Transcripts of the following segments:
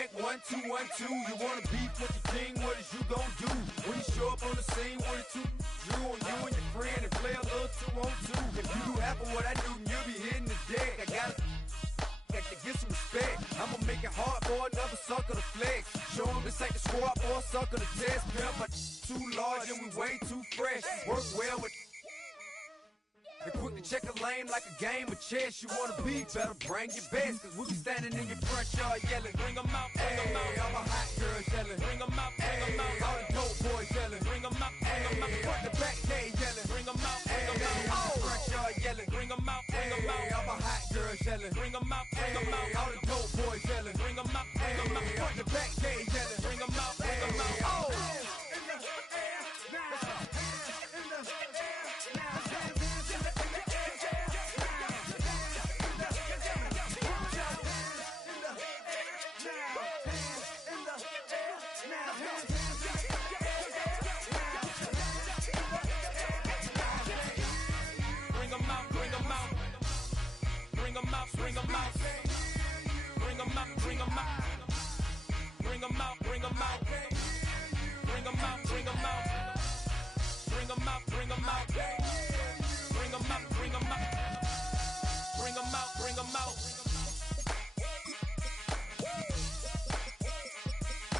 check 1 2 1 2. You wanna beef with the king? What is you gon' do when you show up on the scene with a 2 Drew on you and your friend and play a little 2 on 2? If you do half of what I do, you'll be hitting the deck. I gotta get some respect. I'ma make it hard for another sucker to flex. Show him this ain't the squad for a sucker to test. Pimp, but too large and we way too fresh. Work well with. And quickly check a lane like a game of chess. You wanna be better, bring your best. Cause we'll be standing in your front yard yelling. Bring them out, bring them out. All my hot girls yelling. Bring them out, bring them out. All the dope boys yelling. Bring them out, bring them out. Front the back cage yelling. Bring them out, bring them out. All the front yard yelling. Bring them out, bring them out. All my hot girls yelling. Bring them out, bring them out. All the dope boys yelling. Bring them out, bring them out. Front the back cage yelling. Bring them out, bring them out. Oh! Bring them out, bring them out, bring them out, bring them out, bring them out, bring them out, bring them out, bring them out, bring them out, bring them out, bring them out, bring them out, bring them out.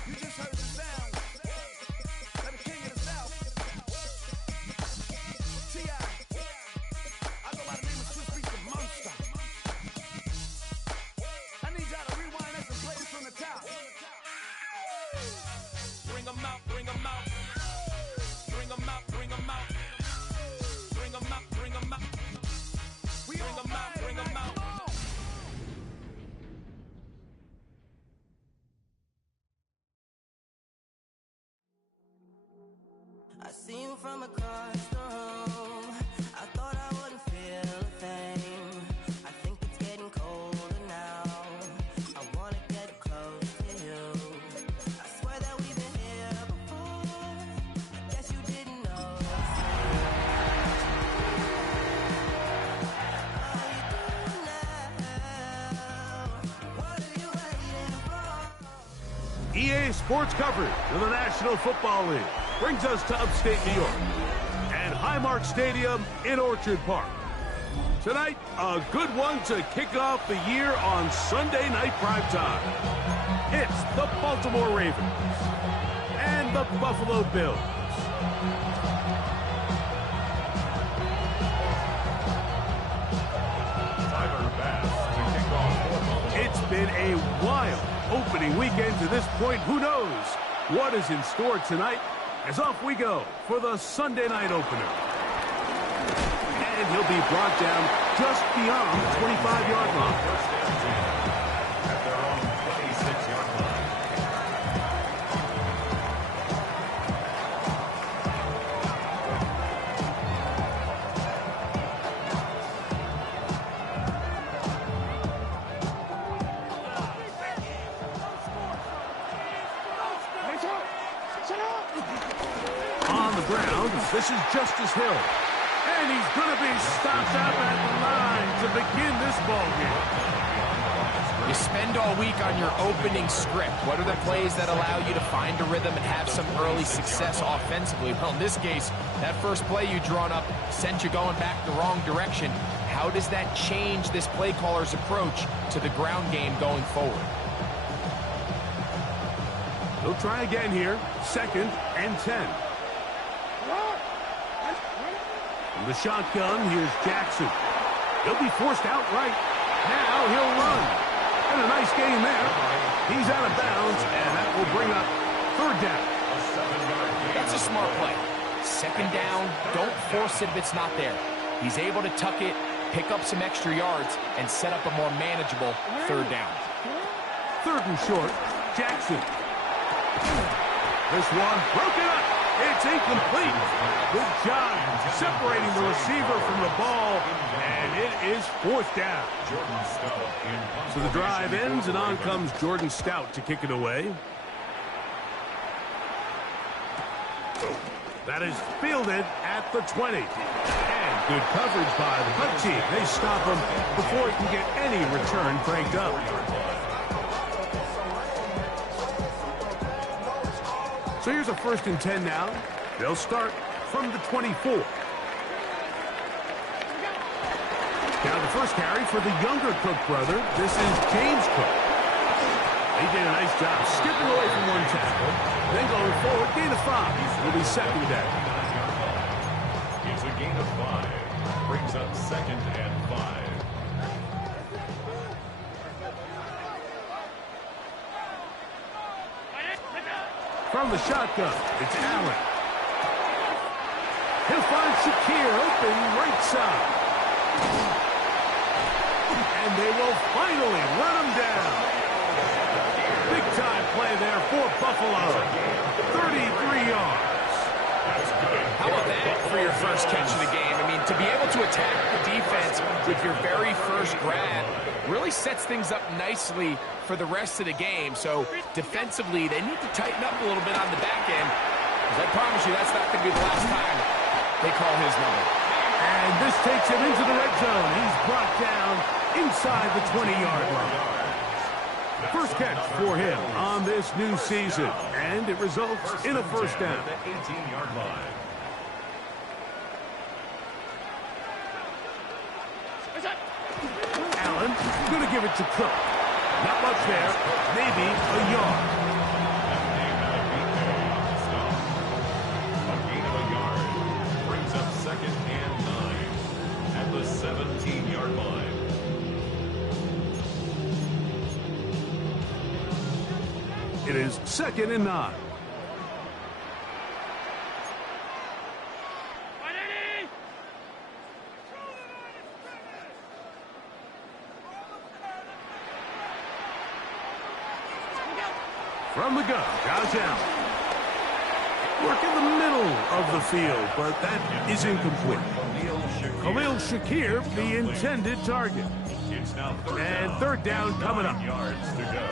You just heard the sound of the king of the South, T.I. I go by the name of Swiss Beats the Monster. Bring them out, bring them out, bring them out, bring them out, bring them out, bring them out, bring them out, bring them out. I see you from across the room. I thought I wouldn't feel a thing. I think it's getting colder now. I wanna get close to you. I swear that we've been here before. Guess you didn't know. All you do now. What are you waiting for? EA Sports coverage of the National Football League brings us to upstate New York and Highmark Stadium in Orchard Park. Tonight, a good one to kick off the year on Sunday night primetime. It's the Baltimore Ravens and the Buffalo Bills. It's been a wild opening weekend to this point. Who knows what is in store tonight? As off we go for the Sunday night opener. And he'll be brought down just beyond the 25-yard line. At their own 26-yard line. On the ground, this is Justice Hill. And he's going to be stopped up at the line to begin this ball game. You spend all week on your opening script. What are the plays that allow you to find a rhythm and have some early success offensively? Well, in this case, that first play you drawn up sent you going back the wrong direction. How does that change this play caller's approach to the ground game going forward? He'll try again here. 2nd and 10. From the shotgun, here's Jackson. He'll be forced outright. Now he'll run. And a nice gain there. He's out of bounds, and that will bring up 3rd down. That's a smart play. 2nd down, don't force it if it's not there. He's able to tuck it, pick up some extra yards, and set up a more manageable 3rd down. 3rd and short, Jackson. This one broken up. It's incomplete. Good job separating the receiver from the ball, and it is 4th down. So the drive ends, and on comes Jordan Stout to kick it away. That is fielded at the 20. And good coverage by the punt team. They stop him before he can get any return cranked up. So here's a 1st and 10 now. They'll start from the 24. Now the first carry for the younger Cook brother. This is James Cook. He did a nice job skipping away from one tackle, then going forward, gain of 5. Will be 2nd down. It's a gain of 5. Brings up 2nd and 5. From the shotgun, it's Allen. He'll find Shakir open right side. And they will finally run him down. Big time play there for Buffalo. 33 yards. How about that for your first catch of the game? I mean, to be able to attack the defense with your very first grab really sets things up nicely for the rest of the game. So defensively, they need to tighten up a little bit on the back end. Because I promise you, that's not going to be the last time they call his number. And this takes him into the red zone. He's brought down inside the 20-yard line. First catch for him on this new season. And it results in a 1st down. 18-yard line. Allen going to give it to Cook. Not much there. Maybe a yard. A gain of a yard. Brings up 2nd and 9 at the 17-yard line. It is 2nd and 9. From the gun, Josh Allen. Work in the middle of the field, but that is incomplete. Khalil Shakir, the intended target. It's now And 3rd down coming up. 9 yards to go.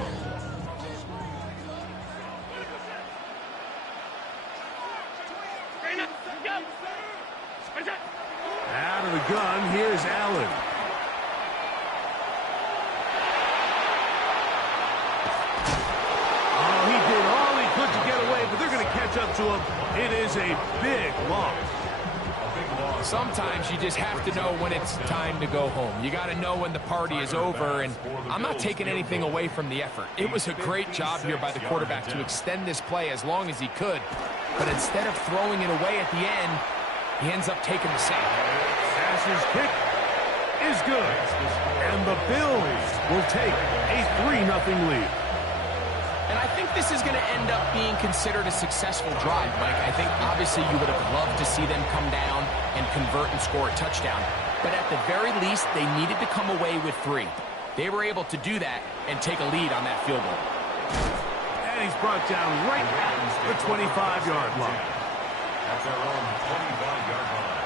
Out of the gun, here's Allen. Oh, he did all he could to get away, but they're going to catch up to him. It is a big loss. Sometimes you just have to know when it's time to go home. You got to know when the party is over, and I'm not taking anything away from the effort. It was a great job here by the quarterback to extend this play as long as he could, but instead of throwing it away at the end, he ends up taking the sack. Pass's kick is good, and the Bills will take a 3-0 lead. And I think this is going to end up being considered a successful drive, Mike. I think obviously you would have loved to see them come down and convert and score a touchdown. But at the very least, they needed to come away with 3. They were able to do that and take a lead on that field goal. And he's brought down right at the 25-yard line. At their own 25-yard line.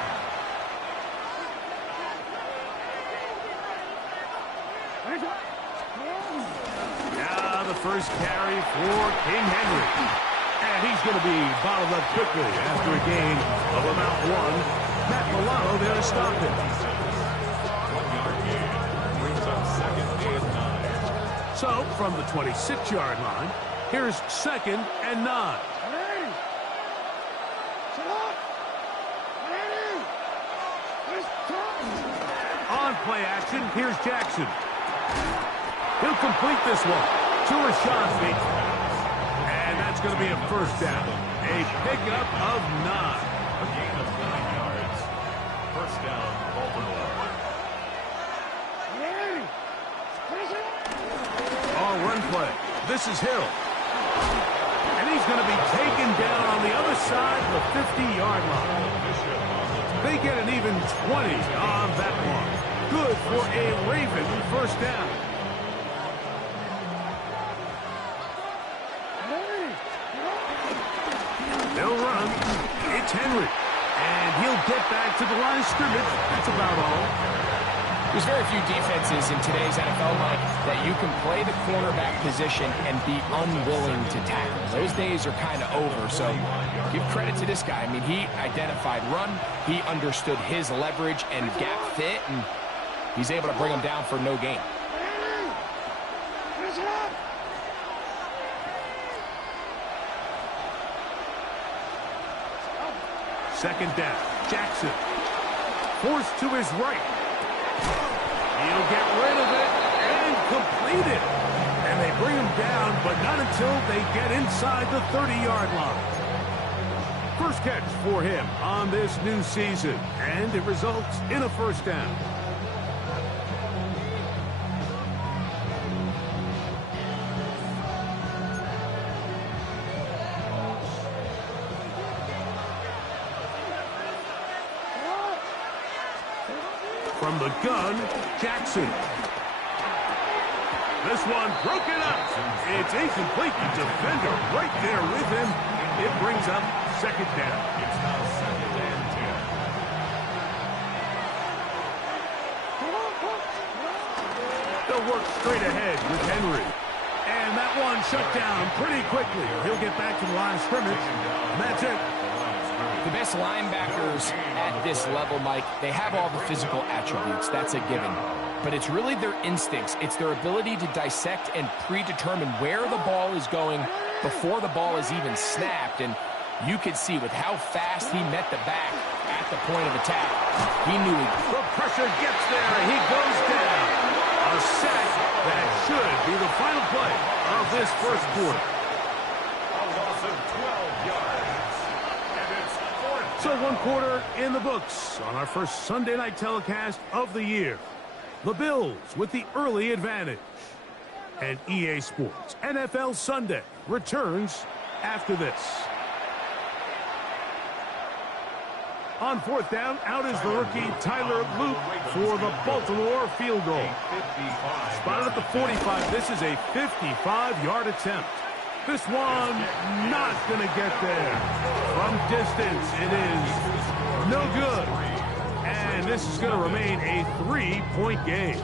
Now the first carry for King Henry. And he's going to be bottled up quickly after a gain of about 1. Matt Milano there to stop him. 1-yard gain. Brings up 2nd and 9. So from the 26-yard line, here's 2nd and 9. On play action, here's Jackson. He'll complete this one to Rashad Bateman. And that's going to be a 1st down. A pickup of 9. A gain of 9 yards. 1st down, Baltimore. On run play. This is Hill. And he's going to be taken down on the other side of the 50-yard line. They get an even 20 on that one. Good for a Raven 1st down. They'll run. It's Henry. And he'll get back to the line of scrimmage. That's about all. There's very few defenses in today's NFL, Mike, that you can play the cornerback position and be unwilling to tackle. Those days are kind of over, so give credit to this guy. I mean, he identified run, he understood his leverage and gap fit, and he's able to bring him down for no gain. second down. Jackson forced to his right. He'll get rid of it and complete it. And they bring him down, but not until they get inside the 30-yard line. First catch for him on this new season, and it results in a first down. From the gun, Jackson. This one broken up. It's incomplete. The defender right there with him. It brings up second down. It's now 2nd and 10. They'll work straight ahead with Henry. And that one shut down pretty quickly. He'll get back to the line of scrimmage. And that's it. The best linebackers at this level, Mike, they have all the physical attributes. That's a given. But it's really their instincts. It's their ability to dissect and predetermine where the ball is going before the ball is even snapped. And you could see with how fast he met the back at the point of attack, he knew it. The pressure gets there, and he goes down. A sack that should be the final play of this first quarter. A loss of 12 yards. And it's 4th. So one quarter in the books on our first Sunday night telecast of the year. The Bills with the early advantage. And EA Sports NFL Sunday returns after this. On fourth down, out is the rookie Tyler Luke for the Baltimore field goal. Spotted at the 45. This is a 55-yard attempt. This one not going to get there. From distance, it is no good. And this is going to remain a 3-point game.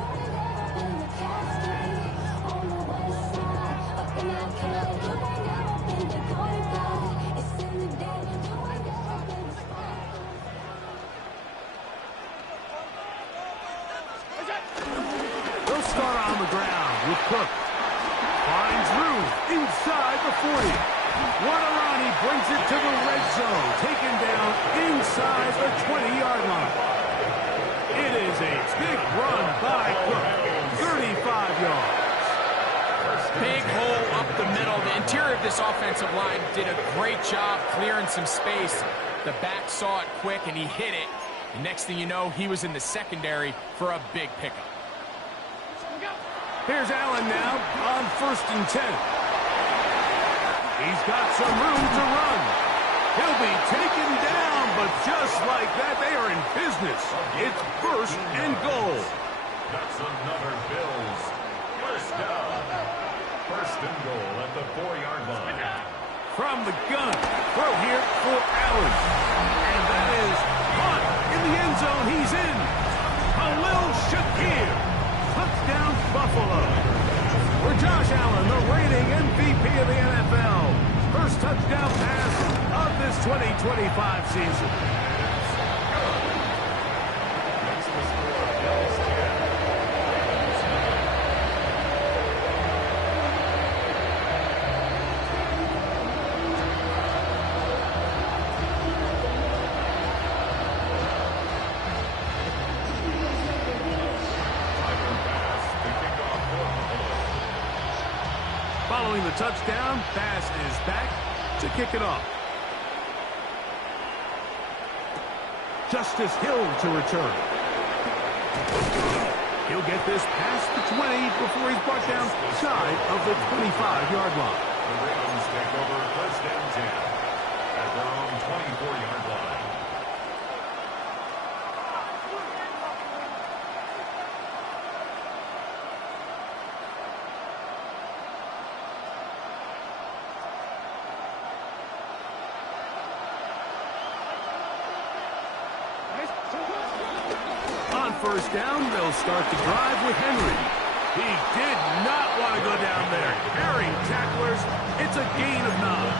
They'll start on the ground with Cook. Finds room inside the 40. Guarani brings it to the red zone. Taken down inside the 20-yard line. It is a big run by Cook. 35 yards. Big hole up the middle. The interior of this offensive line did a great job clearing some space. The back saw it quick, and he hit it. The next thing you know, he was in the secondary for a big pickup. Here's Allen now on 1st and 10. He's got some room to run. He'll be taken down, but just like that, they are in business. It's 1st and goal. That's another Bills first down. 1st and goal at the 4-yard line. From the gun, throw here for Allen. And that is caught in the end zone. He's in. Khalil Shakir. Touchdown, Buffalo. For Josh Allen, the reigning MVP of the NFL. First touchdown pass of this 2025 season. That's the score. Bills 10. Following the touchdown, pass is back to kick it off. Justice Hill to return. He'll get this past the 20 before he's brought down shy of the 25-yard line. The Ravens take over 1st and 10 at their own 24-yard line. On 1st down, they'll start the drive with Henry. He did not want to go down there. Carrying tacklers, it's a gain of 9.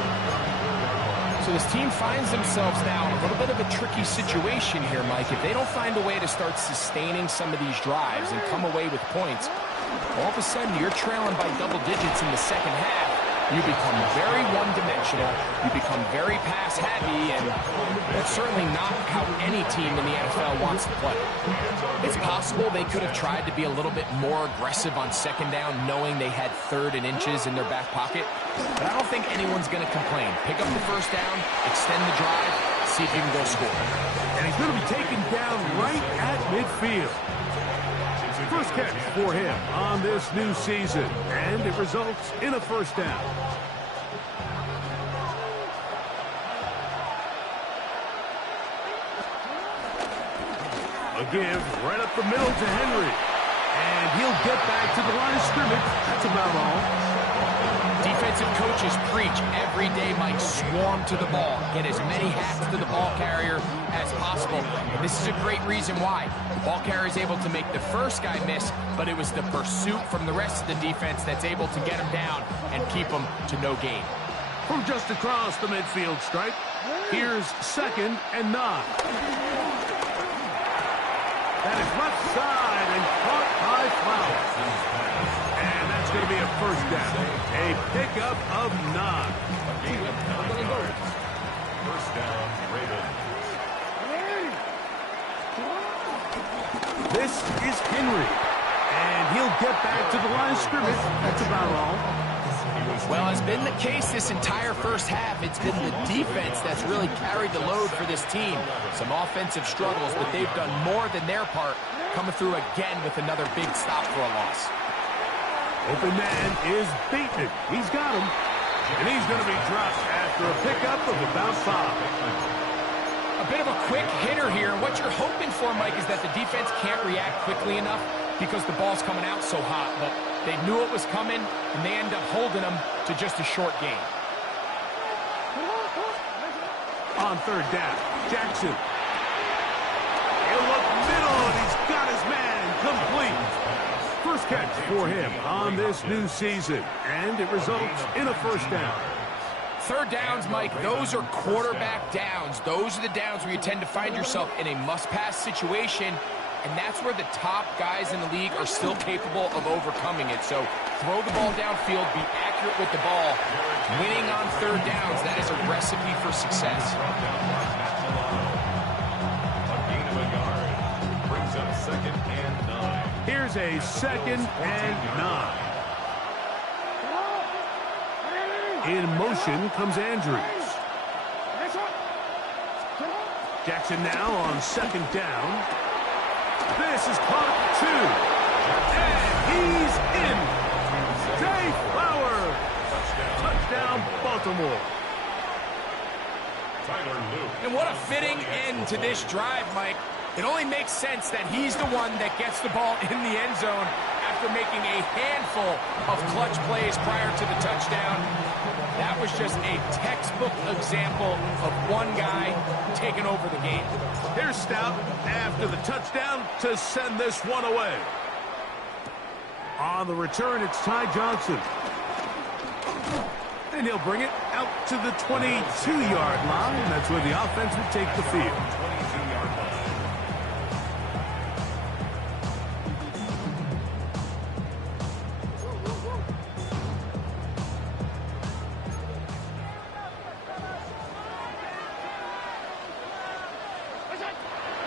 So this team finds themselves now in a little bit of a tricky situation here, Mike. If they don't find a way to start sustaining some of these drives and come away with points, all of a sudden you're trailing by double digits in the second half. you become very one-dimensional, you become very pass-heavy, and that's certainly not how any team in the NFL wants to play. It's possible they could have tried to be a little bit more aggressive on second down, knowing they had 3rd and inches in their back pocket, but I don't think anyone's going to complain. Pick up the first down, extend the drive, see if you can go score. And he's going to be taken down right at midfield. First catch for him on this new season, and it results in a first down. A give right up the middle to Henry, and he'll get back to the line of scrimmage. That's about all. Defensive coaches preach every day, Mike, swarm to the ball. Get as many hats to the ball carrier as possible. And this is a great reason why. The ball carrier is able to make the first guy miss, but it was the pursuit from the rest of the defense that's able to get him down and keep him to no gain. From just across the midfield stripe, here's 2nd and 9. That is left side and caught by Flowers. And that's going to be a first down. A pickup of 9. First down, Ravens. This is Henry. And he'll get back to the line of scrimmage. That's about all. Well, has been the case this entire first half. It's been the defense that's really carried the load for this team. Some offensive struggles, but they've done more than their part, coming through again with another big stop for a loss. Open man is Bateman. He's got him. And he's going to be dropped after a pickup of about 5. A bit of a quick hitter here. What you're hoping for, Mike, is that the defense can't react quickly enough because the ball's coming out so hot. But they knew it was coming, and they end up holding them to just a short gain. On 3rd down, Jackson. He'll look middle, and he's got his man complete. First catch for him on this new season, and it results in a first down. 3rd downs, Mike, those are quarterback downs. Those are the downs where you tend to find yourself in a must-pass situation, and that's where the top guys in the league are still capable of overcoming it. So throw the ball downfield, be accurate with the ball. Winning on 3rd downs, that is a recipe for success. A gain of a yard brings up 2nd and 9. Here's a 2nd and 9. In motion comes Andrews. Jackson now on 2nd down. This is caught 2. And he's in. Zay Flowers. Touchdown, Baltimore. And what a fitting end to this drive, Mike. It only makes sense that he's the one that gets the ball in the end zone after making a handful of clutch plays prior to the touchdown. That was just a textbook example of one guy taking over the game. Here's Stout after the touchdown to send this one away. On the return, it's Ty Johnson. And he'll bring it out to the 22-yard line. That's where the offense will take the field. 22-yard line.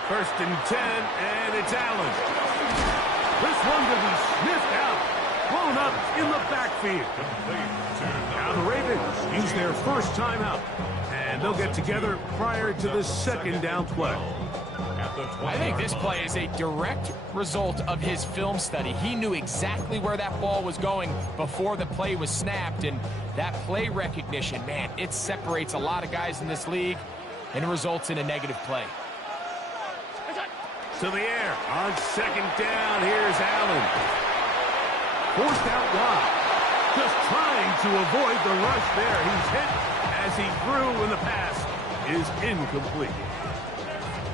First and 10, and it's Allen. This one will be sniffed out, blown up in the backfield. Now the Ravens use their first timeout, and they'll get together prior to the 2nd down play. I think this play is a direct result of his film study. He knew exactly where that ball was going before the play was snapped, and that play recognition, man, it separates a lot of guys in this league and results in a negative play. To the air on 2nd down. Here's Allen. Forced out wide. Just trying to avoid the rush there. He's hit as he threw, and the pass is incomplete.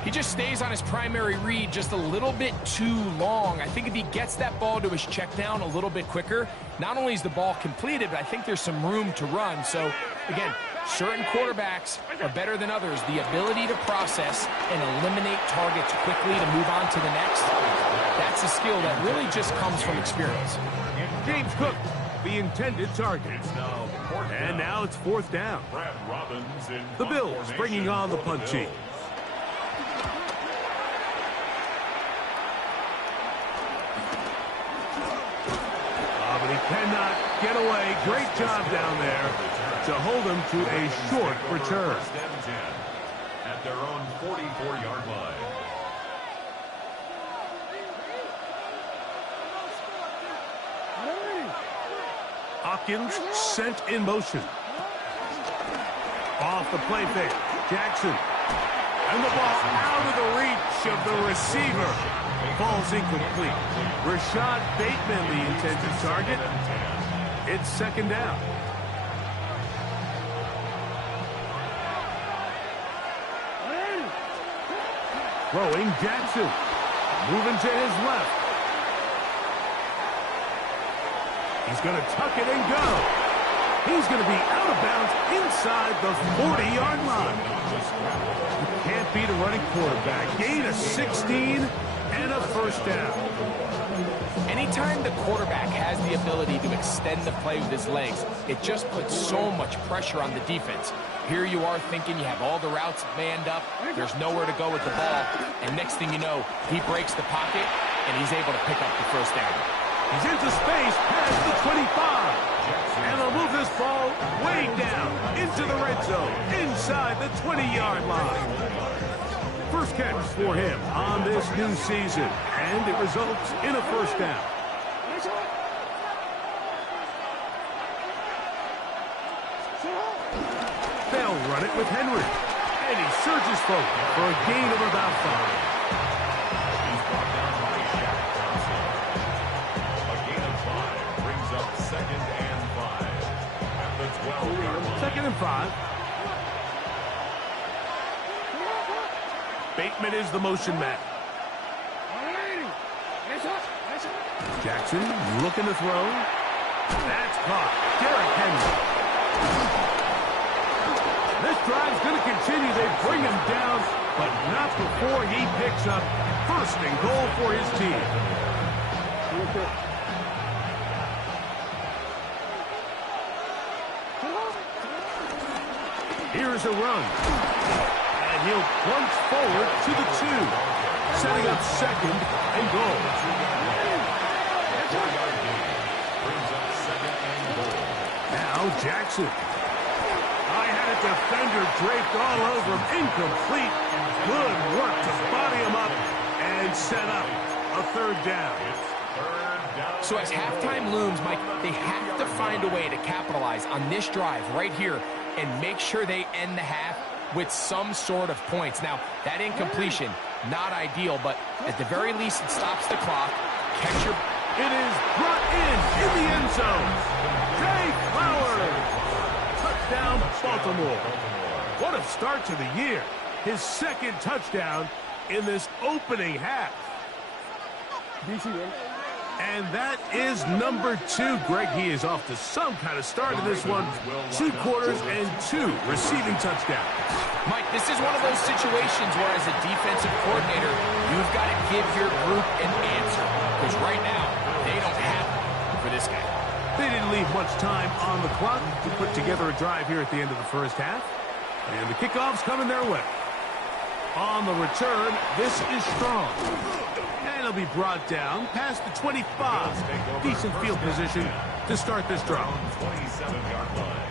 He just stays on his primary read just a little bit too long. I think if he gets that ball to his check down a little bit quicker, not only is the ball completed, but I think there's some room to run. So, again, certain quarterbacks are better than others. The ability to process and eliminate targets quickly to move on to the next. That's a skill that really just comes from experience. James Cook, the intended target. And now it's fourth down. The Bills bringing on the punt team. But he cannot get away. Great job down there to hold him to a short return. At their own 44-yard line. Hopkins sent in motion. Off the play fake. Jackson. And the ball out of the reach of the receiver. Ball's incomplete. Rashad Bateman, the intended target. It's second down. Throwing Jackson. Moving to his left. He's going to tuck it and go. He's going to be out of bounds inside the 40-yard line. You can't beat a running quarterback. Gain of 16 and a first down. Anytime the quarterback has the ability to extend the play with his legs, it just puts so much pressure on the defense. Here you are thinking you have all the routes manned up, there's nowhere to go with the ball, and next thing you know, he breaks the pocket, and he's able to pick up the first down. He's into space past the 25. And they'll move this ball way down into the red zone, inside the 20-yard line. First catch for him on this new season, and it results in a first down. They'll run it with Henry, and he surges forward for a gain of about 5. He's brought down by Shaq Thompson. A gain of 5 brings up 2nd and 5 at the 12-yard line. 2nd and 5. Bateman is the motion man. Jackson looking to throw. That's caught. Derrick Henry. This drive's going to continue. They bring him down, but not before he picks up first and goal for his team. Here's a run. And he'll plunge forward to the 2, setting up second and goal. Now Jackson. I had a defender draped all over him. Incomplete. Good work to body him up and set up a third down. So as halftime looms, Mike, they have to find a way to capitalize on this drive right here and make sure they end the half with some sort of points. Now, that incompletion, not ideal, but at the very least, it stops the clock. Catcher. It is brought in the end zone. Jay Flowers. Touchdown, Baltimore. What a start to the year. His second touchdown in this opening half. And that is number 2. Greg, he is off to some kind of start in this one. 2 quarters and 2 receiving touchdowns. Mike, this is one of those situations where as a defensive coordinator, you've got to give your group an answer. Because right now, they don't have it for this guy. They didn't leave much time on the clock to put together a drive here at the end of the first half. And the kickoff's coming their way. On the return, this is strong. And it'll be brought down past the 25. Decent field position to start this drive. 27-yard line.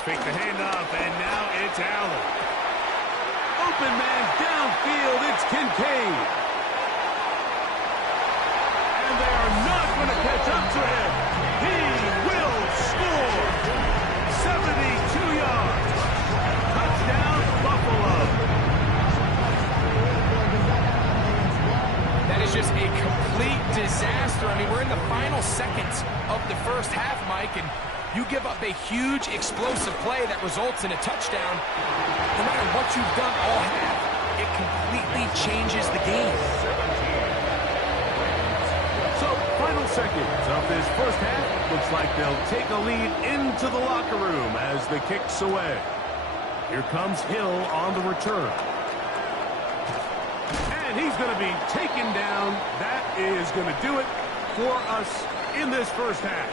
Fake the handoff, and now it's Allen. Open man downfield, it's Kincaid. And they are not going to catch up to him. He will score. 72 yards. Touchdown, Buffalo. That is just a complete disaster. I mean, we're in the final seconds of the first half, Mike, and You give up a huge, explosive play that results in a touchdown. No matter what you've done all half, it completely changes the game. So, final seconds of this first half. Looks like they'll take a lead into the locker room as the kick's away. Here comes Hill on the return. And he's going to be taken down. That is going to do it for us in this first half.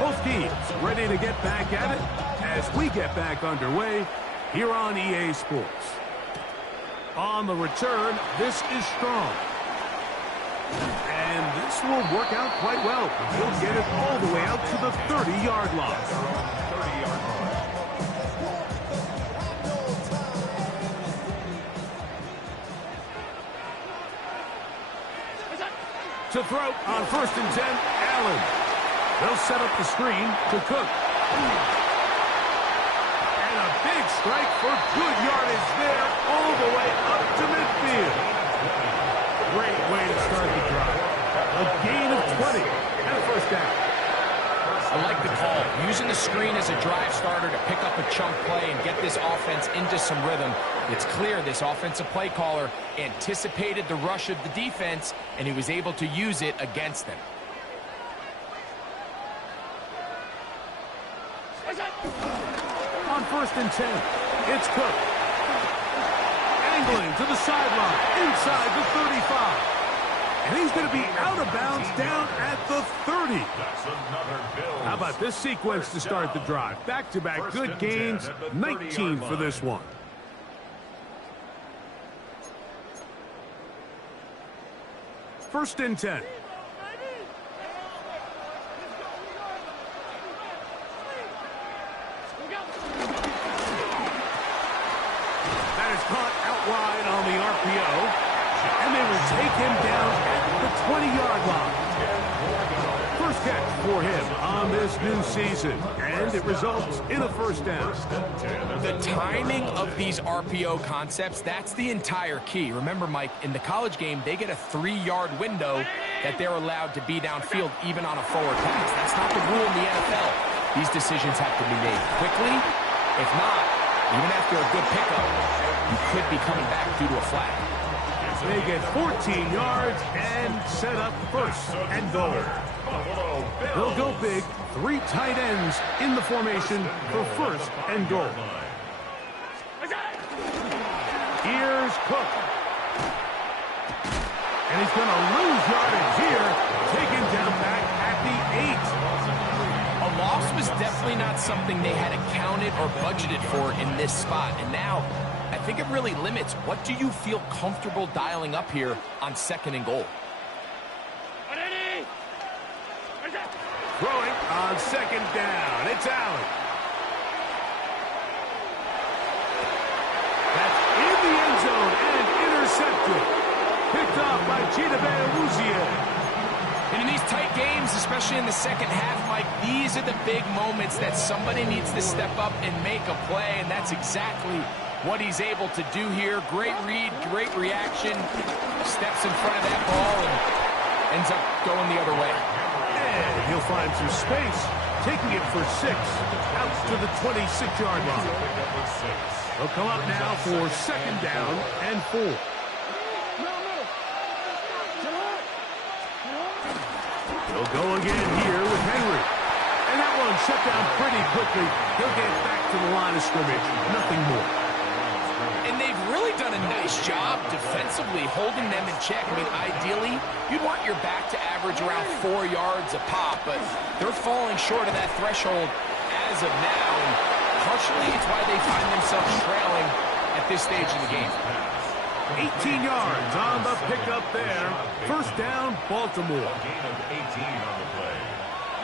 Both teams ready to get back at it as we get back underway here on EA Sports. On the return, this is Strong. And this will work out quite well. He'll get it all the way out to the 30-yard line. 30-yard line. To throw on 1st and 10, Allen. They'll set up the screen to Cook. And a big strike for good yardage there all the way up to midfield. Great way to start the drive. A gain of 20 and a first down. I like the call. Using the screen as a drive starter to pick up a chunk play and get this offense into some rhythm. It's clear this offensive play caller anticipated the rush of the defense, and he was able to use it against them. On 1st and 10, it's Cook. Angling to the sideline, inside the 35. And he's going to be out of bounds down at the 30. How about this sequence to start the drive? Back-to-back good gains, 19 for this one. First and 10. Caught out wide on the RPO, and they will take him down at the 20-yard line. First catch for him on this new season, and it results in a first down. The timing of these RPO concepts, that's the entire key. Remember, Mike, in the college game, they get a 3-yard window that they're allowed to be downfield even on a forward pass. That's not the rule in the NFL. These decisions have to be made quickly. If not, even after a good pickup, you could be coming back due to a flag. They get 14 yards and set up first and goal. They'll go big. 3 tight ends in the formation for first and goal. Here's Cook. And he's going to lose yardage here. Taken down back at the 8. A loss was definitely not something they had accounted or budgeted for in this spot. And now, I think it really limits what do you feel comfortable dialing up here on 2nd and goal. Throwing on 2nd down. It's Allen. That's in the end zone and intercepted. Picked off by Chidobe. And in these tight games, especially in the second half, Mike, these are the big moments that somebody needs to step up and make a play, and that's exactly what he's able to do here. Great read, great reaction, steps in front of that ball and ends up going the other way. And he'll find some space, taking it for 6, out to the 26-yard line. They'll come up now for 2nd down and 4. They'll go again here with Henry. And that one shut down pretty quickly. He'll get back to the line of scrimmage. Nothing more. And they've really done a nice job defensively holding them in check. I mean, ideally, you'd want your back to average around 4 yards a pop, but they're falling short of that threshold as of now. And partially, it's why they find themselves trailing at this stage in the game. 18 yards on the pickup there. First down, Baltimore. Gain of 18 on the play.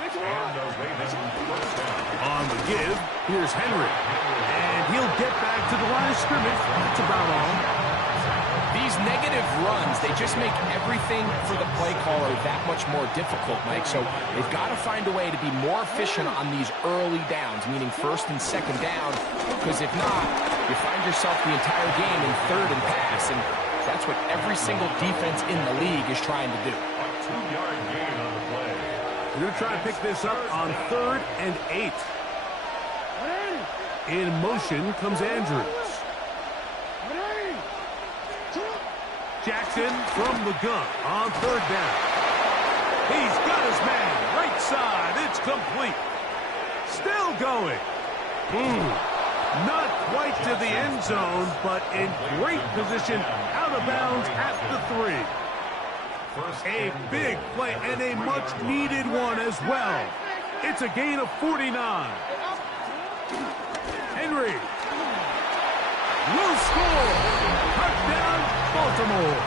And the Ravens first down. On the give, here's Henry. And he'll get back to the line of scrimmage. That's about all. These negative runs, they just make everything for the play caller that much more difficult, Mike. So they've got to find a way to be more efficient on these early downs, meaning 1st and 2nd down, because if not, you find yourself the entire game in 3rd and pass. And That's what every single defense in the league is trying to do. A 2-yard gain on the play. We're going to try to pick this up on 3rd and 8. In motion comes Andrews. Jackson from the gun on 3rd down. He's got his man. Right side. It's complete. Still going. Not quite to the end zone, but in great position out of bounds at the 3. A big play and a much-needed one as well. It's a gain of 49. Henry will score. Touchdown, Baltimore.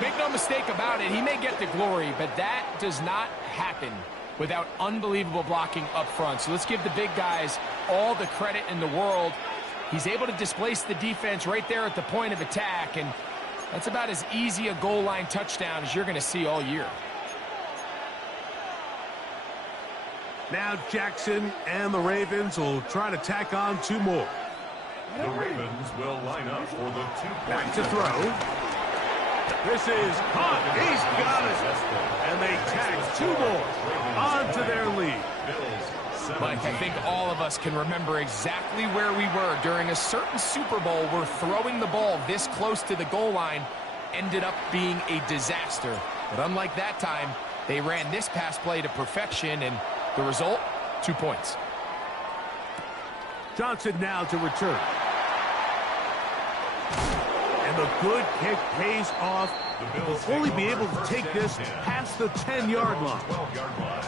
Make no mistake about it, he may get the glory, but that does not happen without unbelievable blocking up front. So let's give the big guys all the credit in the world. He's able to displace the defense right there at the point of attack, and that's about as easy a goal line touchdown as you're going to see all year. Now Jackson and the Ravens will try to tack on 2 more. The Ravens will line up for the 2-point. Back to throw. This is caught. He's got it. And they tack 2 more onto their lead. Mike, I think all of us can remember exactly where we were during a certain Super Bowl where throwing the ball this close to the goal line ended up being a disaster. But unlike that time, they ran this pass play to perfection, and the result, 2 points. Johnson now to return. And the good kick pays off. They'll only be able to take this past the 10-yard line. 12-yard line.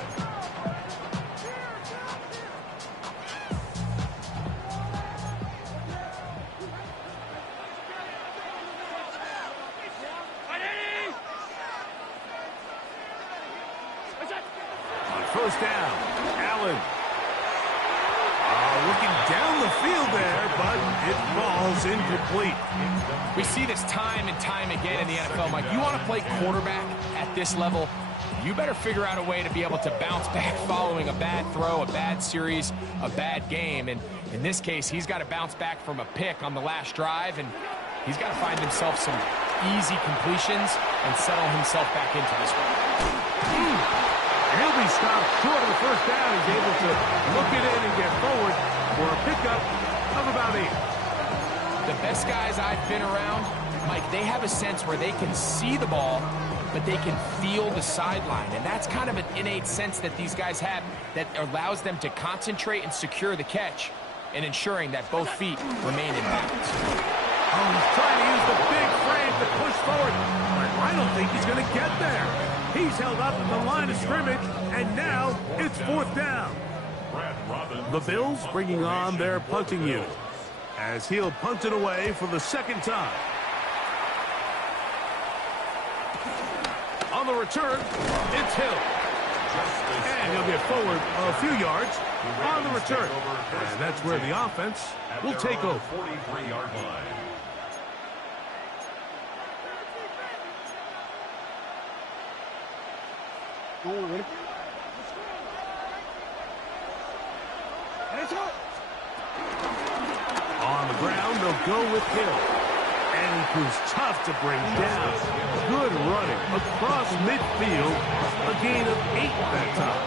On 1st down, Allen. Looking down the field there, but it falls incomplete. We see this time and time again in the NFL, Mike. You want to play quarterback at this level, you better figure out a way to be able to bounce back following a bad throw, a bad series, a bad game. And in this case, he's got to bounce back from a pick on the last drive, and he's got to find himself some easy completions and settle himself back into this one. He'll be stopped short of the 1st down. He's able to look it in and get forward for a pickup of about 8. The best guys I've been around, Mike, they have a sense where they can see the ball, but they can feel the sideline. And that's kind of an innate sense that these guys have that allows them to concentrate and secure the catch and ensuring that both feet remain in bounds. Oh, he's trying to use the big frame to push forward, but I don't think he's going to get there. He's held up at the line of scrimmage, and now it's 4th down. The Bills bringing on their punting unit as he'll punt it away for the 2nd time. On the return, it's Hill. And he'll get forward a few yards on the return. And that's where the offense will take over. 43-yard line. On the ground, they'll go with Hill. And he proves tough to bring down. Good running across midfield. A gain of 8 that time.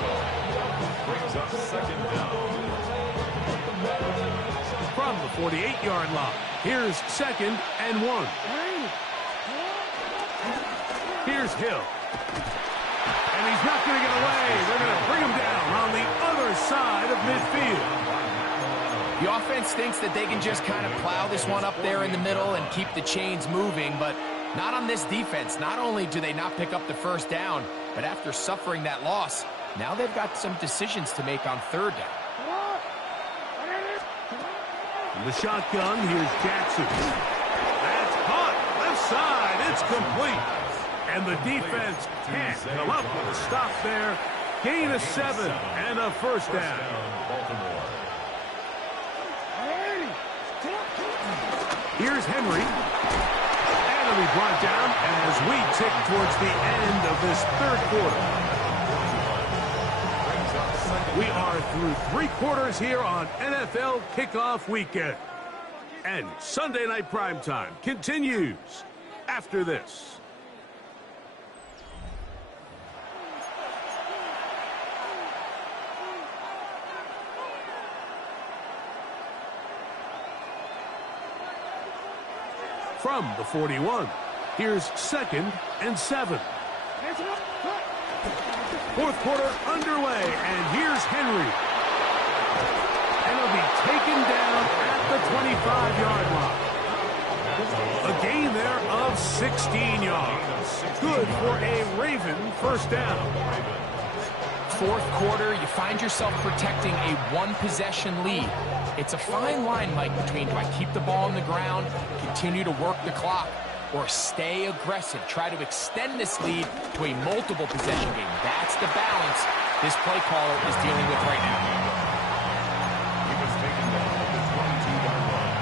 Brings up 2nd down. From the 48-yard line, here's 2nd and 1. Here's Hill. And he's not going to get away. They're going to bring him down on the other side of midfield. The offense thinks that they can just kind of plow this one up there in the middle and keep the chains moving, but not on this defense. Not only do they not pick up the 1st down, but after suffering that loss, now they've got some decisions to make on 3rd down. In the shotgun, here's Jackson. That's caught. Left side. It's complete. And the defense can't come up with a stop there. Gain of 7 and a 1st down. Baltimore. Here's Henry. And he'll be brought down as we tick towards the end of this 3rd quarter. We are through 3 quarters here on NFL Kickoff Weekend. And Sunday Night Primetime continues after this. From the 41, here's 2nd and 7. Fourth quarter underway, and here's Henry. And he'll be taken down at the 25-yard line. A gain there of 16 yards. Good for a Raven first down. Fourth quarter, you find yourself protecting a one-possession lead. It's a fine line, Mike, between do I keep the ball on the ground, continue to work the clock, or stay aggressive, try to extend this lead to a multiple possession game. That's the balance this play caller is dealing with right now. He was taken down at the 22-yard line.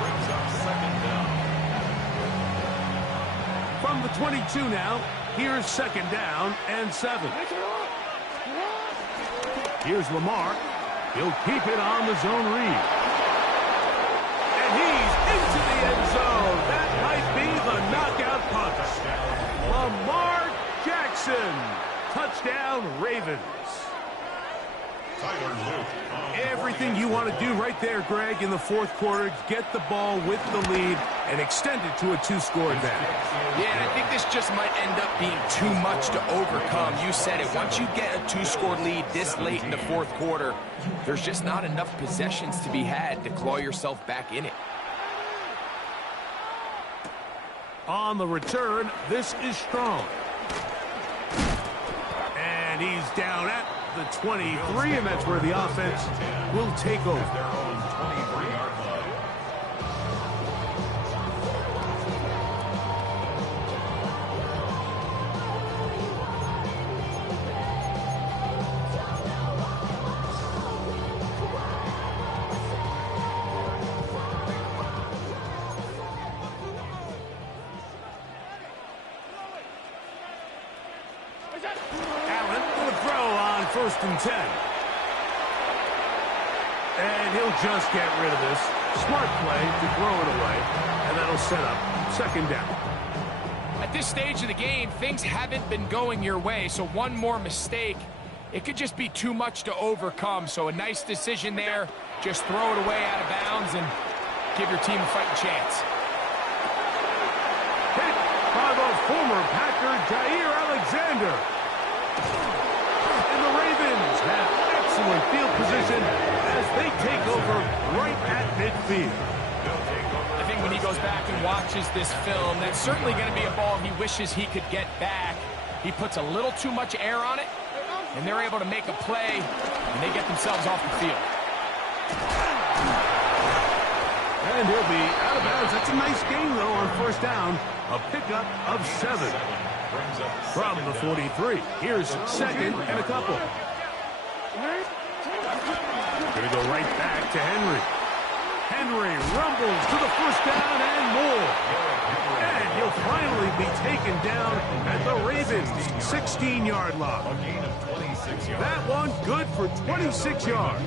Brings up 2nd down. From the 22 now, here's 2nd down and 7. Here's Lamar. He'll keep it on the zone read. And he's into the end zone. That might be the knockout punch. Lamar Jackson. Touchdown, Ravens. Everything you want to do right there, Greg, in the fourth quarter, get the ball with the lead and extend it to a 2-score advantage. Yeah, I think this just might end up being too much to overcome. You said it. Once you get a 2-score lead this late in the fourth quarter, there's just not enough possessions to be had to claw yourself back in it. On the return, this is Strong. And he's down at the 23, and that's where the offense will take over. Their own 23-yard line. Allen will throw on 1st and 10. And he'll just get rid of this. Smart play to throw it away, and that'll set up 2nd down. At this stage of the game, things haven't been going your way, so one more mistake, it could just be too much to overcome. So a nice decision there. Just throw it away out of bounds and give your team a fighting chance. Hit by the former Packer, Jair Alexander. And the Ravens have excellent field position as they take over right at midfield. I think when he goes back and watches this film, that's certainly going to be a ball he wishes he could get back. He puts a little too much air on it, and they're able to make a play, and they get themselves off the field. And he'll be out of bounds. That's a nice gain, though, on 1st down. A pickup of 7. From the 43, here's 2nd and a couple. Gonna go right back to Henry. Henry rumbles to the 1st down and more. And he'll finally be taken down at the Ravens' 16-yard line. That one good for 26 yards.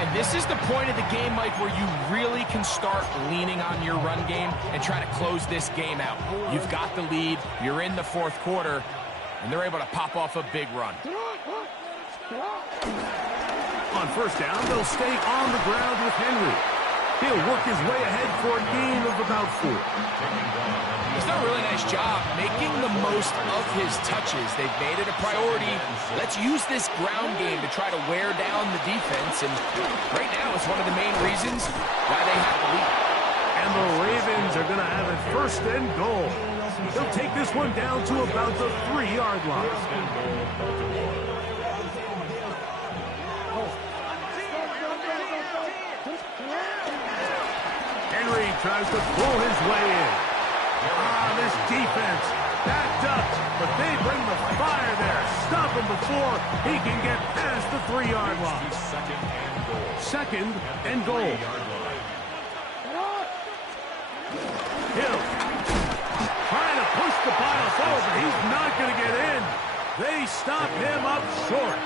And this is the point of the game, Mike, where you really can start leaning on your run game and try to close this game out. You've got the lead, you're in the fourth quarter, and they're able to pop off a big run. On 1st down, they'll stay on the ground with Henry. He'll work his way ahead for a gain of about 4. He's done a really nice job making the most of his touches. They've made it a priority. Let's use this ground game to try to wear down the defense. And right now, it's one of the main reasons why they have the lead. And the Ravens are going to have it 1st and goal. They'll take this one down to about the 3-yard line. Henry tries to pull his way in. This defense backed up, but they bring the fire there. Stop him before he can get past the 3-yard line. 2nd and goal. Hill trying to push the ball forward, but he's not going to get in. They stop him up short.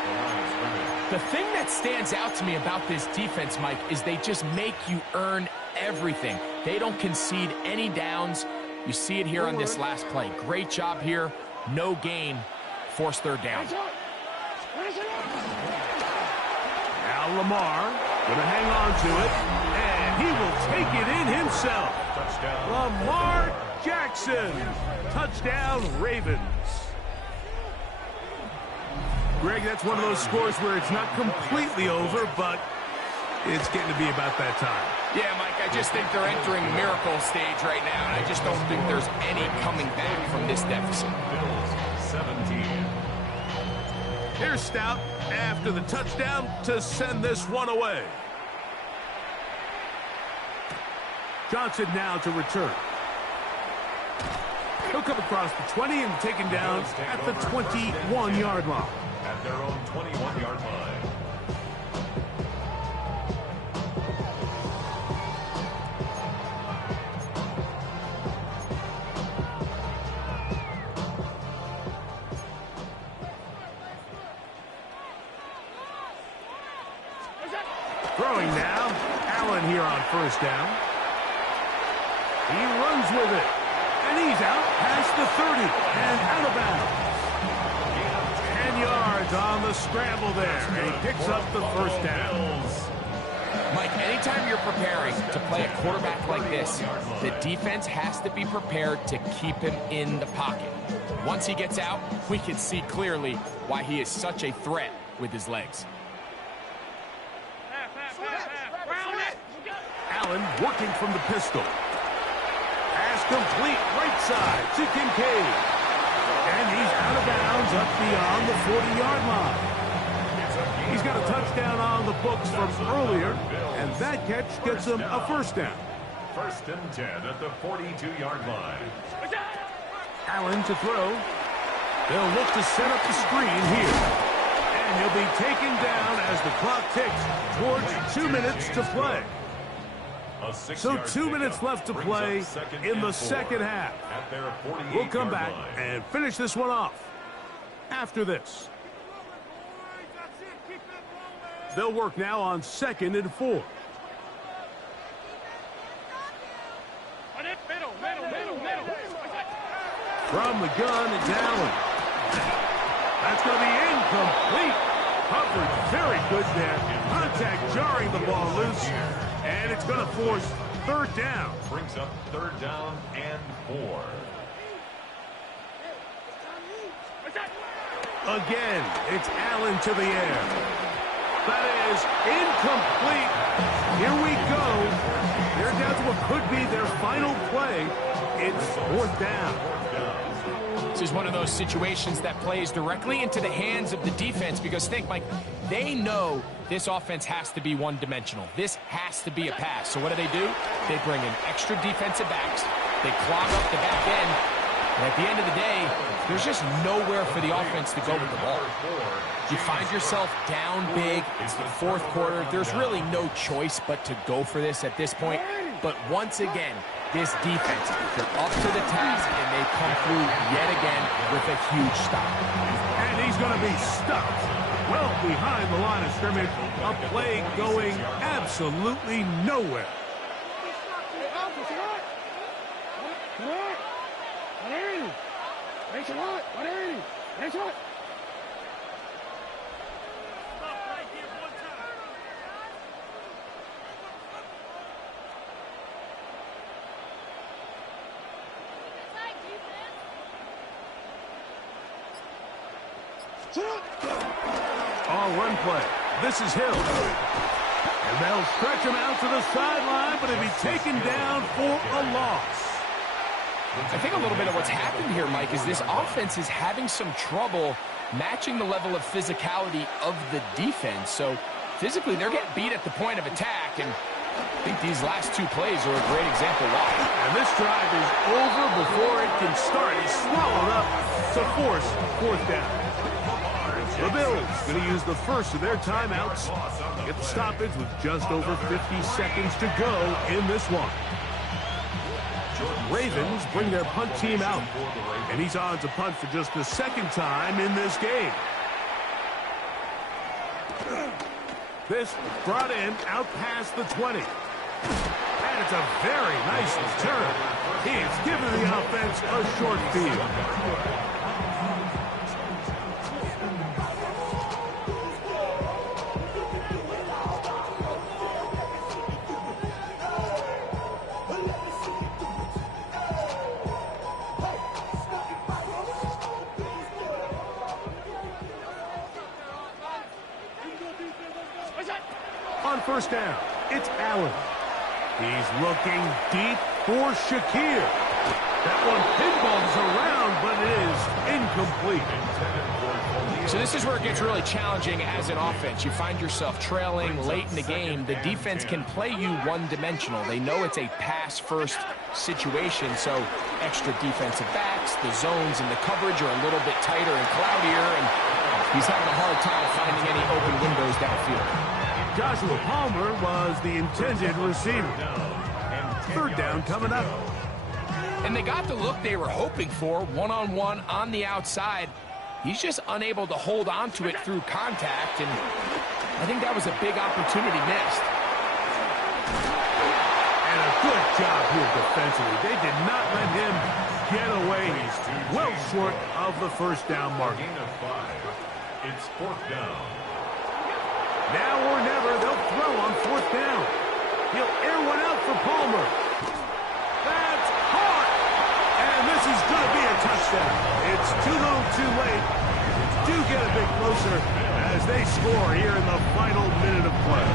The thing that stands out to me about this defense, Mike, is they just make you earn everything. They don't concede any downs. You see it here on this last play. Great job here. No gain. Force third down. Now Lamar going to hang on to it, and he will take it in himself. Touchdown. Lamar Jackson. Touchdown, Ravens. Greg, that's one of those scores where it's not completely over, but it's getting to be about that time. Yeah, Mike, I just think they're entering miracle stage right now, and I just don't think there's any coming back from this deficit. Bills 17. Here's Stout after the touchdown to send this one away. Johnson now to return. He'll come across the 20 and taken down at the 21-yard line. At their own 21-yard line. Throwing now. Allen here on first down. He runs with it. And he's out past the 30 and out of bounds. 10 yards on the scramble there. And he picks up the first down. Mike, anytime you're preparing to play a quarterback like this, the defense has to be prepared to keep him in the pocket. Once he gets out, we can see clearly why he is such a threat with his legs. Allen working from the pistol. Pass complete right side to Kincaid. And he's out of bounds up beyond the 40-yard line. He's got a touchdown on the books from earlier, and that catch gets him a first down. First and 10 at the 42-yard line. Allen to throw. They'll look to set up the screen here. And he'll be taken down as the clock ticks towards 2 minutes to play. So 2 minutes left to play in the second half. We'll come back and finish this one off after this. They'll work now on 2nd and 4. From the gun, it's Allen. That's going to be incomplete. Coverage very good there. Contact jarring the ball loose. And it's going to force third down. Brings up third down and 4. Again, it's Allen to the air. That is incomplete. Here we go. They're down to what could be their final play. It's fourth down. This is one of those situations that plays directly into the hands of the defense because think, Mike, they know this offense has to be one-dimensional. This has to be a pass. So what do? They bring in extra defensive backs. They clog up the back end. And at the end of the day, there's just nowhere for the offense to go with the ball. You find yourself down big. It's the fourth quarter. There's really no choice but to go for this at this point. But once again, this defense, they're up to the task, and they come through yet again with a huge stop. And he's going to be stuck well behind the line of scrimmage. A play going absolutely nowhere. On run play. This is Hill. And they'll stretch him out to the sideline, but he'll be taken down for a loss. I think a little bit of what's happened here, Mike, is this offense is having some trouble matching the level of physicality of the defense. So physically, they're getting beat at the point of attack, and I think these last two plays are a great example why. And this drive is over before it can start. He's swallowed up to force fourth down. The Bills going to use the first of their timeouts. Get the stoppage with just over 50 seconds to go in this one. Jordan Ravens bring their punt team out. And he's on to punt for just the second time in this game. This brought in out past the 20. And it's a very nice return. He's given the offense a short field. On first down, it's Allen. He's looking deep for Shakir. That one pinballs around, but it is incomplete. So this is where it gets really challenging as an offense. You find yourself trailing late in the game. The defense can play you one-dimensional. They know it's a pass-first situation, so extra defensive backs, the zones and the coverage are a little bit tighter and cloudier, and he's having a hard time finding any open windows downfield. Joshua Palmer was the intended receiver. Third down coming up. And they got the look they were hoping for, one-on-one on the outside. He's just unable to hold on to it through contact, and I think that was a big opportunity missed. And a good job here defensively. They did not let him get away. He's well short of the first down mark. Gain of 5. It's fourth down. Now or never, they'll throw on fourth down. He'll air one out for Palmer. That's caught. And this is going to be a touchdown. It's too little too late. Do get a bit closer as they score here in the final minute of play.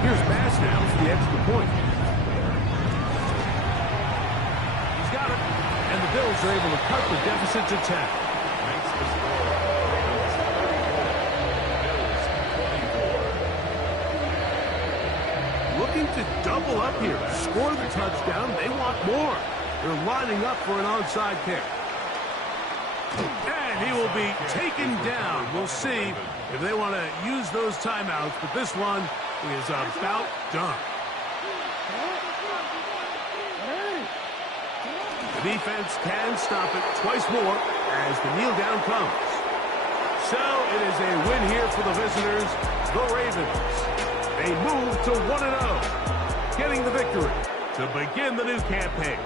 Here's Bass now for the extra point. He's got it. And the Bills are able to cut the deficit to 10. Makes the score. Looking to double up here. Score the touchdown. They want more. They're lining up for an onside kick. And he will be taken down. We'll see if they want to use those timeouts, but this one is about done. The defense can stop it twice more as the kneel down comes. So it is a win here for the visitors, the Ravens. They move to 1-0, getting the victory to begin the new campaign.